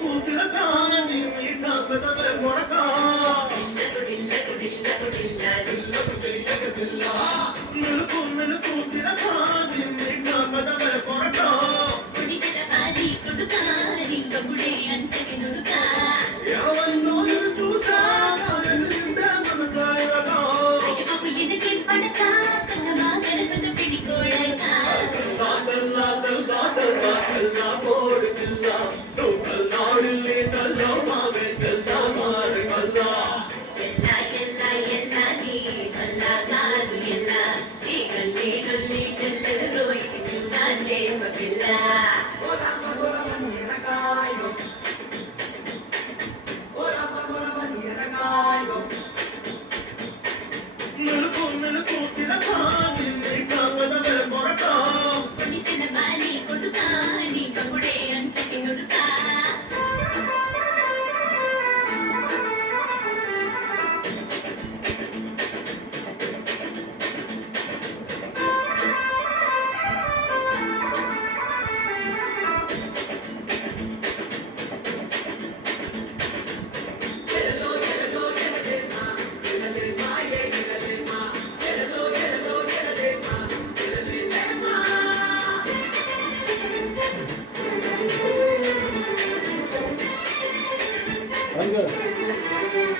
పూసిన కాని మీఠా పెదవే కొరక మెలుకు మెలుకు సిరకాని మీఠా పెదవే కొరక యావైందో నిన్ను చూసాక వెలిగిందే మనసాయరగా తెల్లా తెల్లా తెల్లా తెల్లా కోడి పిల్ల నువ్వు కల్లాడిల్లి తల్లో మావే తెల్లా మారి మల్లా మెలుకు మెలుకు సిరకాని మీఠా పెదవే కొరక Very good.